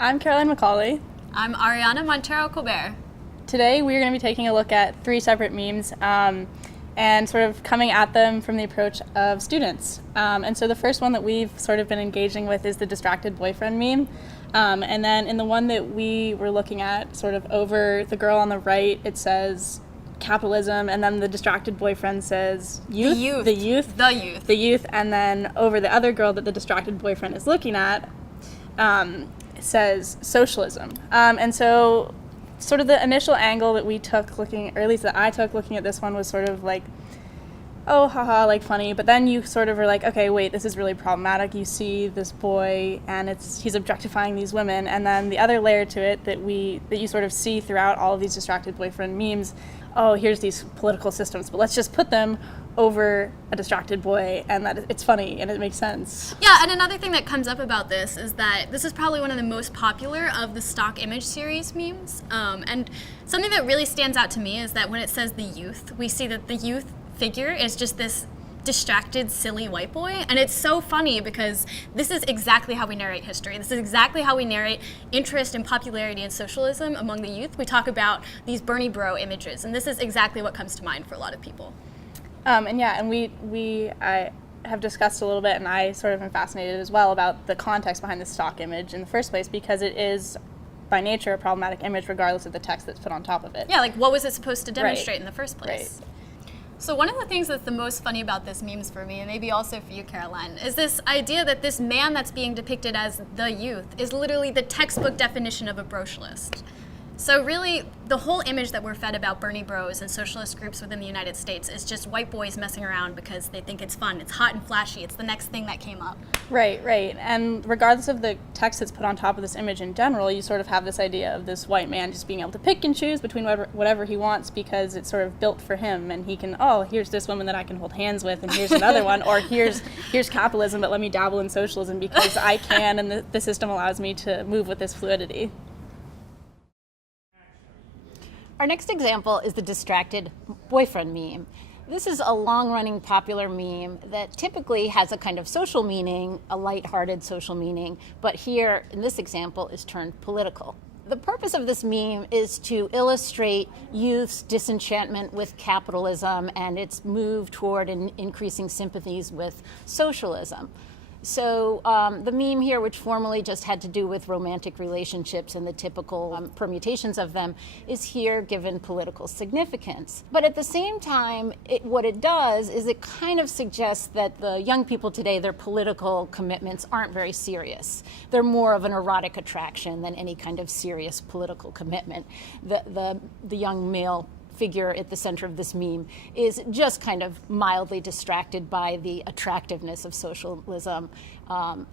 I'm Caroline McCauley. I'm Ariana Montero Colbert. Today we are going to be taking a look at three separate memes and sort of coming at them from the approach of students. And so the first one that we've sort of been engaging with is the distracted boyfriend meme. And then in the one that we were looking at, sort of over the girl on the right, it says capitalism, and then the distracted boyfriend says youth. The youth. And then over the other girl that the distracted boyfriend is looking at, says socialism. And so sort of the initial angle that we took looking, or at least that I took looking at this one, was sort of like, oh, haha, like funny. But then you sort of were like, okay, wait, this is really problematic. You see this boy and he's objectifying these women. And then the other layer to it that you sort of see throughout all of these distracted boyfriend memes, oh, here's these political systems, but let's just put them over a distracted boy, and that it's funny and it makes sense. Yeah, and another thing that comes up about this is that this is probably one of the most popular of the stock image series memes. And something that really stands out to me is that when it says the youth, we see that the youth figure is just this distracted, silly white boy. And it's so funny because this is exactly how we narrate history. This is exactly how we narrate interest and popularity in socialism among the youth. We talk about these Bernie bro images, and this is exactly what comes to mind for a lot of people. I have discussed a little bit, and I sort of am fascinated as well about the context behind the stock image in the first place, because it is by nature a problematic image regardless of the text that's put on top of it. Yeah, like what was it supposed to demonstrate in the first Right. place? So one of the things that's the most funny about this memes for me, and maybe also for you, Caroline, is this idea that this man that's being depicted as the youth is literally the textbook definition of a brocialist. So really, the whole image that we're fed about Bernie bros and socialist groups within the United States is just white boys messing around because they think it's fun, it's hot and flashy, it's the next thing that came up. Right. And regardless of the text that's put on top of this image in general, you sort of have this idea of this white man just being able to pick and choose between whatever he wants because it's sort of built for him, and he can, oh, here's this woman that I can hold hands with, and here's another one, or here's capitalism, but let me dabble in socialism because I can, and the system allows me to move with this fluidity. Our next example is the distracted boyfriend meme. This is a long-running popular meme that typically has a kind of social meaning, a lighthearted social meaning, but here in this example is turned political. The purpose of this meme is to illustrate youth's disenchantment with capitalism and its move toward increasing sympathies with socialism. So the meme here, which formerly just had to do with romantic relationships and the typical permutations of them, is here given political significance. But at the same time, what it does is it kind of suggests that the young people today, their political commitments aren't very serious. They're more of an erotic attraction than any kind of serious political commitment. The young male figure at the center of this meme is just kind of mildly distracted by the attractiveness of socialism and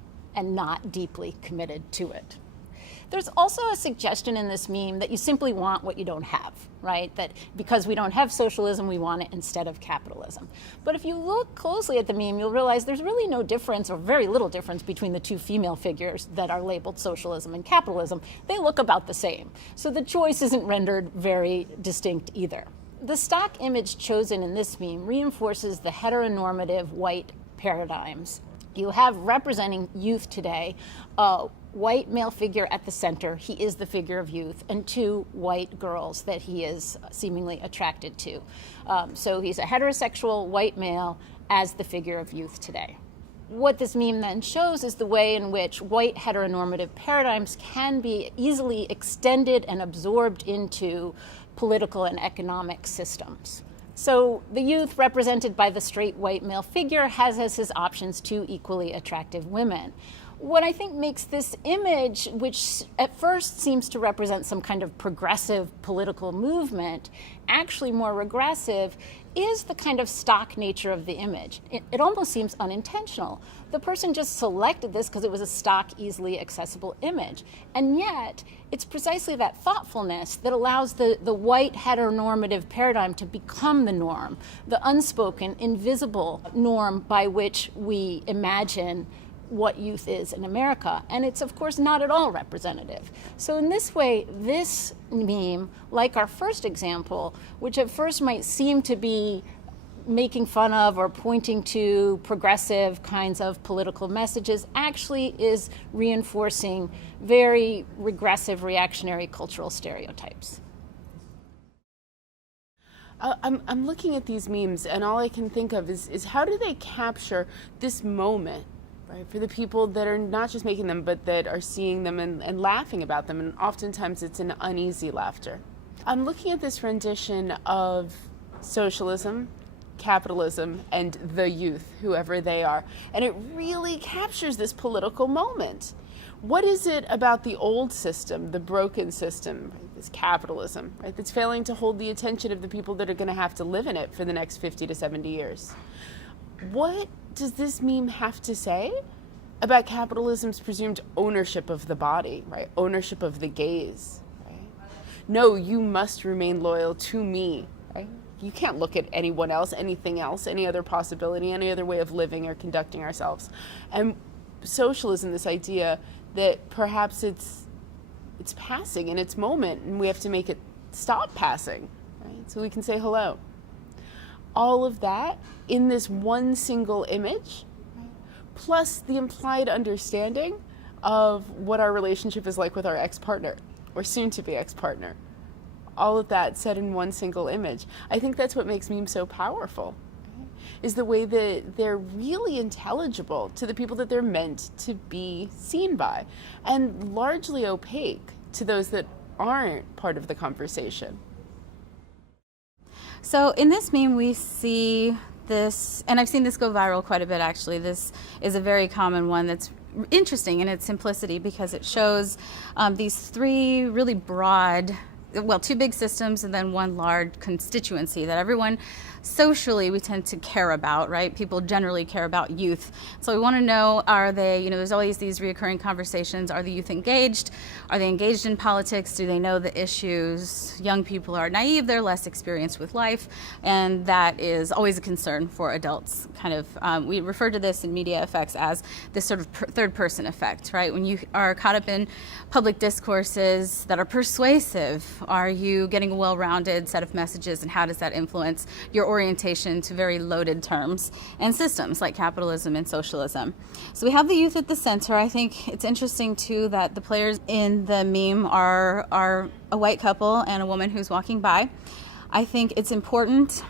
not deeply committed to it. There's also a suggestion in this meme that you simply want what you don't have, right? That because we don't have socialism, we want it instead of capitalism. But if you look closely at the meme, you'll realize there's really no difference, or very little difference, between the two female figures that are labeled socialism and capitalism. They look about the same. So the choice isn't rendered very distinct either. The stock image chosen in this meme reinforces the heteronormative white paradigms. You have representing youth today, a white male figure at the center, he is the figure of youth, and two white girls that he is seemingly attracted to. So he's a heterosexual white male as the figure of youth today. What this meme then shows is the way in which white heteronormative paradigms can be easily extended and absorbed into political and economic systems. So the youth, represented by the straight white male figure, has as his options two equally attractive women. What I think makes this image, which at first seems to represent some kind of progressive political movement, actually more regressive, is the kind of stock nature of the image. It almost seems unintentional. The person just selected this because it was a stock, easily accessible image. And yet, it's precisely that thoughtfulness that allows the white heteronormative paradigm to become the norm, the unspoken, invisible norm by which we imagine what youth is in America. And it's, of course, not at all representative. So in this way, this meme, like our first example, which at first might seem to be making fun of or pointing to progressive kinds of political messages actually is reinforcing very regressive reactionary cultural stereotypes. I'm looking at these memes, and all I can think of is how do they capture this moment, right, for the people that are not just making them, but that are seeing them and laughing about them, and oftentimes it's an uneasy laughter. I'm looking at this rendition of socialism, capitalism, and the youth, whoever they are, and it really captures this political moment. What is it about the old system, the broken system, right, this capitalism, right, that's failing to hold the attention of the people that are going to have to live in it for the next 50 to 70 years? What does this meme have to say about capitalism's presumed ownership of the body, right, ownership of the gaze, right? No, you must remain loyal to me, right? You can't look at anyone else, anything else, any other possibility, any other way of living or conducting ourselves. And socialism, this idea that perhaps it's passing in its moment and we have to make it stop passing, right? So we can say hello. All of that in this one single image, right? Plus the implied understanding of what our relationship is like with our ex-partner or soon-to-be ex-partner. All of that said in one single image. I think that's what makes memes so powerful, is the way that they're really intelligible to the people that they're meant to be seen by, and largely opaque to those that aren't part of the conversation. So in this meme we see this, and I've seen this go viral quite a bit actually. This is a very common one that's interesting in its simplicity because it shows these three really broad, well, two big systems and then one large constituency that everyone socially we tend to care about, right? People generally care about youth. So we want to know, are they, there's always these reoccurring conversations. Are the youth engaged? Are they engaged in politics? Do they know the issues? Young people are naive. They're less experienced with life. And that is always a concern for adults. Kind of, we refer to this in media effects as this sort of third person effect, right? When you are caught up in public discourses that are persuasive, are you getting a well-rounded set of messages, and how does that influence your orientation to very loaded terms and systems like capitalism and socialism? So we have the youth at the center. I think it's interesting too that the players in the meme are a white couple and a woman who's walking by. I think it's important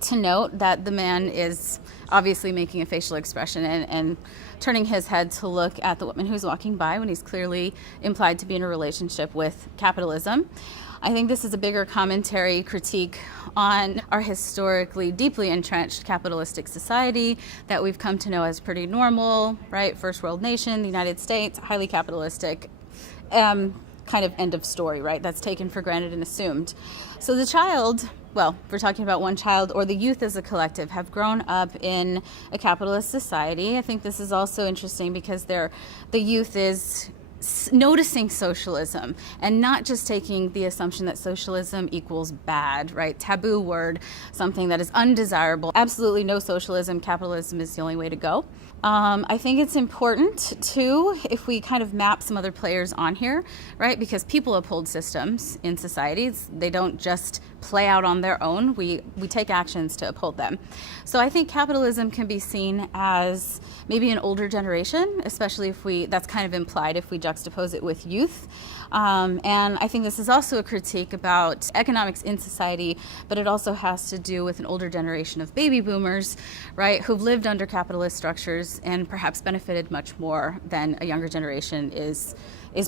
to note that the man is obviously making a facial expression and turning his head to look at the woman who's walking by when he's clearly implied to be in a relationship with capitalism. I think this is a bigger commentary critique on our historically deeply entrenched capitalistic society that we've come to know as pretty normal, right? First world nation, the United States, highly capitalistic, kind of end of story, right? That's taken for granted and assumed. So the child, well, if we're talking about one child, or the youth as a collective, have grown up in a capitalist society. I think this is also interesting because the youth is noticing socialism and not just taking the assumption that socialism equals bad, right? Taboo word, something that is undesirable. Absolutely no socialism. Capitalism is the only way to go. I think it's important too if we kind of map some other players on here, right? Because people uphold systems in societies. They don't just play out on their own. We take actions to uphold them. So I think capitalism can be seen as maybe an older generation, especially if that's kind of implied if we juxtapose it with youth. And I think this is also a critique about economics in society, but it also has to do with an older generation of baby boomers, right, who've lived under capitalist structures and perhaps benefited much more than a younger generation is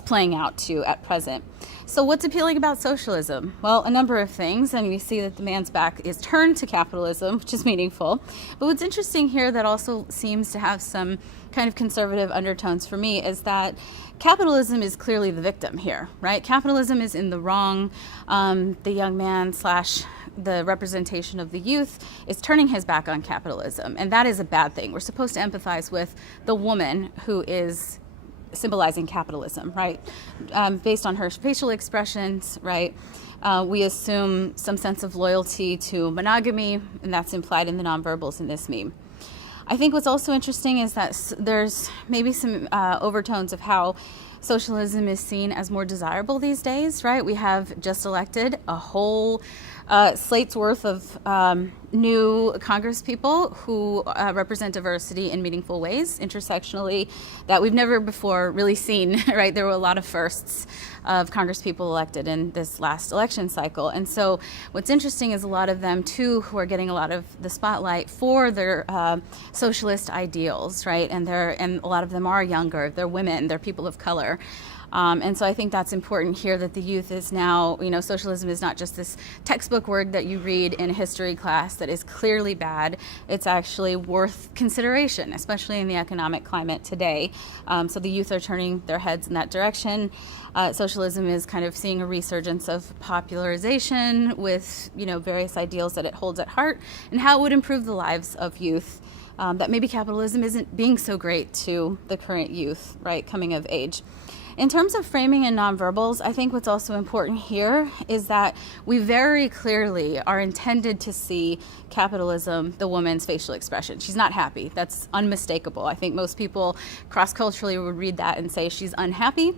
playing out to at present. So what's appealing about socialism? Well, a number of things, and we see that the man's back is turned to capitalism, which is meaningful. But what's interesting here that also seems to have some kind of conservative undertones for me is that capitalism is clearly the victim here, right? Capitalism is in the wrong. The young man / the representation of the youth is turning his back on capitalism, and that is a bad thing. We're supposed to empathize with the woman who is symbolizing capitalism, right? Based on her facial expressions, right? We assume some sense of loyalty to monogamy, and that's implied in the nonverbals in this meme. I think what's also interesting is that there's maybe some overtones of how socialism is seen as more desirable these days, right? We have just elected a whole slate's worth of new Congress people who represent diversity in meaningful ways, intersectionally, that we've never before really seen, right? There were a lot of firsts of Congress people elected in this last election cycle. And so what's interesting is a lot of them, too, who are getting a lot of the spotlight for their socialist ideals, right? And a lot of them are younger, they're women, they're people of color. And so I think that's important here, that the youth is now, socialism is not just this textbook word that you read in a history class that is clearly bad. It's actually worth consideration, especially in the economic climate today. So the youth are turning their heads in that direction. Socialism is kind of seeing a resurgence of popularization with, various ideals that it holds at heart and how it would improve the lives of youth. That maybe capitalism isn't being so great to the current youth, right, coming of age. In terms of framing and nonverbals, I think what's also important here is that we very clearly are intended to see capitalism, the woman's facial expression. She's not happy. That's unmistakable. I think most people cross-culturally would read that and say she's unhappy.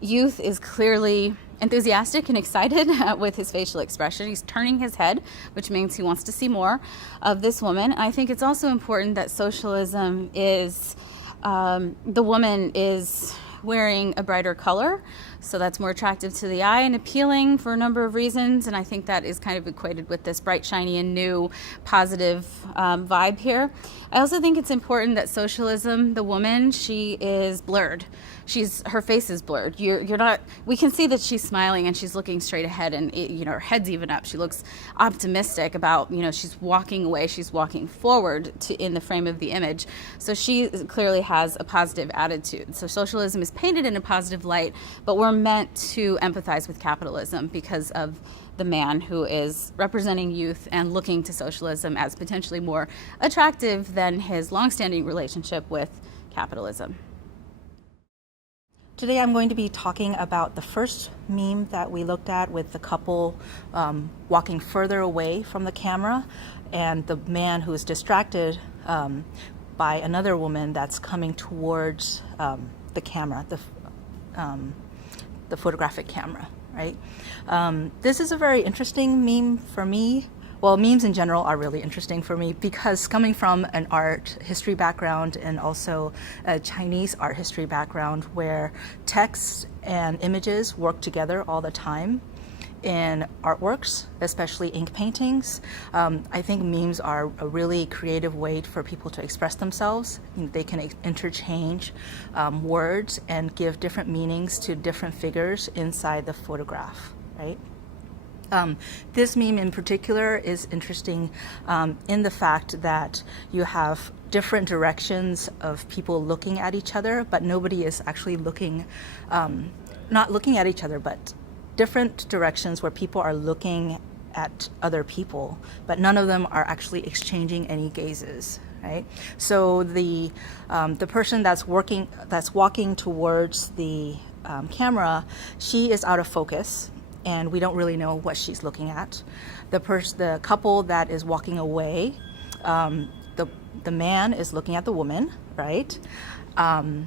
Youth is clearly enthusiastic and excited with his facial expression. He's turning his head, which means he wants to see more of this woman. I think it's also important that socialism is, the woman is wearing a brighter color, so that's more attractive to the eye and appealing for a number of reasons, and I think that is kind of equated with this bright, shiny, and new positive vibe here. I also think it's important that socialism, the woman, she is blurred. Her face is blurred. We can see that she's smiling and she's looking straight ahead, and her head's even up. She looks optimistic about, she's walking away, she's walking forward in the frame of the image. So she clearly has a positive attitude. So socialism is painted in a positive light, but we're meant to empathize with capitalism because of the man who is representing youth and looking to socialism as potentially more attractive than his longstanding relationship with capitalism. Today I'm going to be talking about the first meme that we looked at with the couple walking further away from the camera and the man who is distracted by another woman that's coming towards the camera, the photographic camera, right? This is a very interesting meme for me. Well, memes in general are really interesting for me because coming from an art history background and also a Chinese art history background where text and images work together all the time in artworks, especially ink paintings, I think memes are a really creative way for people to express themselves. They can interchange words and give different meanings to different figures inside the photograph, right? This meme in particular is interesting in the fact that you have different directions of people looking at each other, but nobody is actually looking, not looking at each other, but different directions where people are looking at other people, but none of them are actually exchanging any gazes, right? So the person that's walking towards the camera, she is out of focus, and we don't really know what she's looking at. The couple that is walking away, the man is looking at the woman, right? And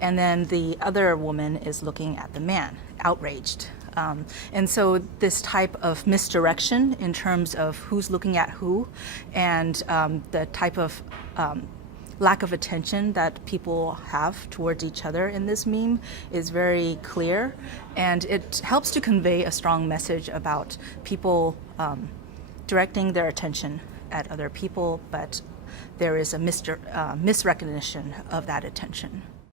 then the other woman is looking at the man, outraged. And so this type of misdirection in terms of who's looking at who and the type of lack of attention that people have towards each other in this meme is very clear, and it helps to convey a strong message about people directing their attention at other people, but there is a misrecognition of that attention.